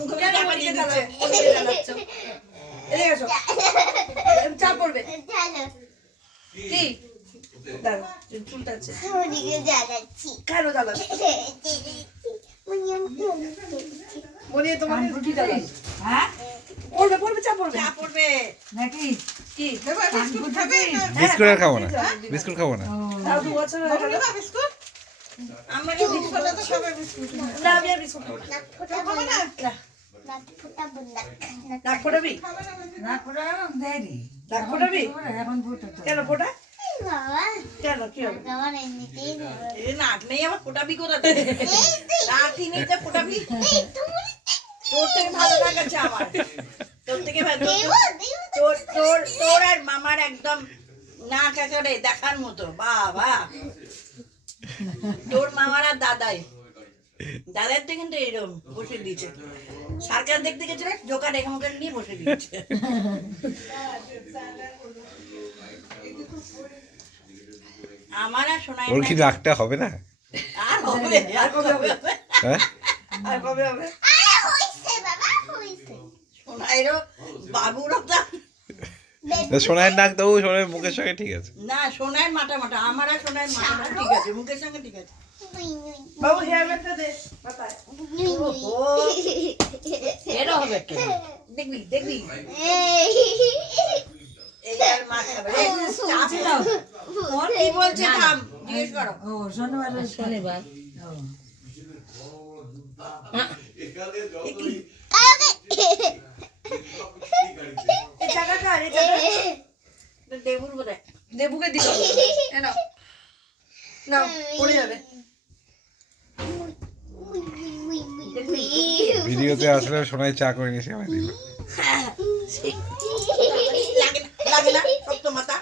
মুখে চাপাইয়ে দিচ্ছে এদিকে এসো চাপ পড়বে কি দাঁড়া চুলটা আছে কেন জ্বালাচ্ছি বলিয়ে তোমার রুটি জ্বালাচ্ছি হ্যাঁ পড়বে পড়বে চাপ পড়বে নাকি কি বিস্কুট খাবে বিস্কুট খাবো না বিস্কুট খাবো না তাও 2 বছর হয়ে গেল বিস্কুট আমরা কি বিস্কুট তো সবাই বিস্কুট না আমি আর বিস্কুট খাবো না নাক ফোটাবি নাক ফোটাবো দেরি নাক ফোটাবি এখন ফোটা কেন ফোটা বাবা কেন কি হবে আমার এমনিতেই এই নাক নেই আবার ফোটাবি কোথাতে নাকই নেই যে ফোটাবি তোর থেকে ভালো লাগাচ্ছে আমার তোর থেকে ভালো তোর আর মামার একদম নাক একেবারে দেখার মতো বাবা তোর মামার আর দাদাই দাদার তো কিন্তু এরকম বসে দিয়েছে সরকার দেখতে গেছিল জোকার এখানকার নিয়ে বসে দিয়েছে আমার আর শোনাই ওর কি রাগটা হবে না আর হবে আর কবে হবে হ্যাঁ আর কবে হবে শোনাইরও বাবুরও সোনার নাক তো সোনার মুখের সঙ্গে ঠিক আছে না সোনার মাটা মাটা আমার আর সোনার মাটা ঠিক আছে মুখের সঙ্গে ঠিক আছে বাবু হেয়ার ব্যান্ডটা দে বাতায় ও এর হবে কি দেখবি দেখবি এই আর মা খাবে চাপ দাও ওর কি বলছে থাম জিজ্ঞেস করো ও শনিবার শনিবার এই জায়গা কার এই জায়গা দেবুর বলে দেবুকে দিও নাও নাও পড়ে যাবে ভিডিওতে আসলে সোনাই চা করে নিয়েছে আমায় দিল লাগে না সব তো মাথা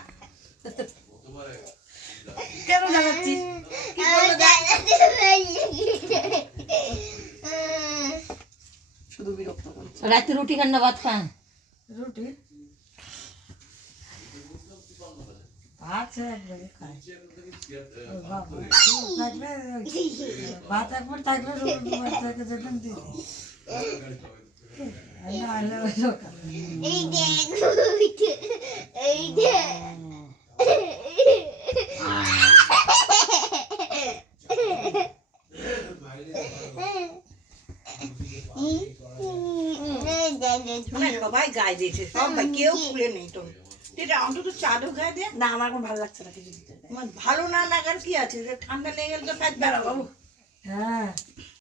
কেন লাগাচ্ছিস শুধু বিরক্ত রাতে রুটি খান না ভাত খান রুটি ভাত খায় ভাত একবার থাকলে যখন দিদি সবাই গায়ে দিয়েছে সবাই কেউ খুলে নেই তো এটা অন্তত চাদর গায়ে দে না আমার এখন ভালো লাগছে না কিছু দিতে ভালো না লাগার কি আছে ঠান্ডা লেগে গেলে তো ফ্যাট বেড়া বাবু হ্যাঁ